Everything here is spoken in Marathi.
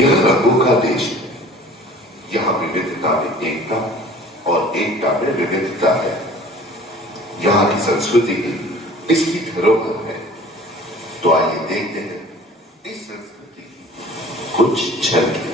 यह रंगों का देश है। यहाँ विविधता में एकता और एकता में विविधता है। यहाँ की संस्कृति इसकी धरोहर है। तो आइए देखते हैं इस संस्कृति की कुछ झलकियां।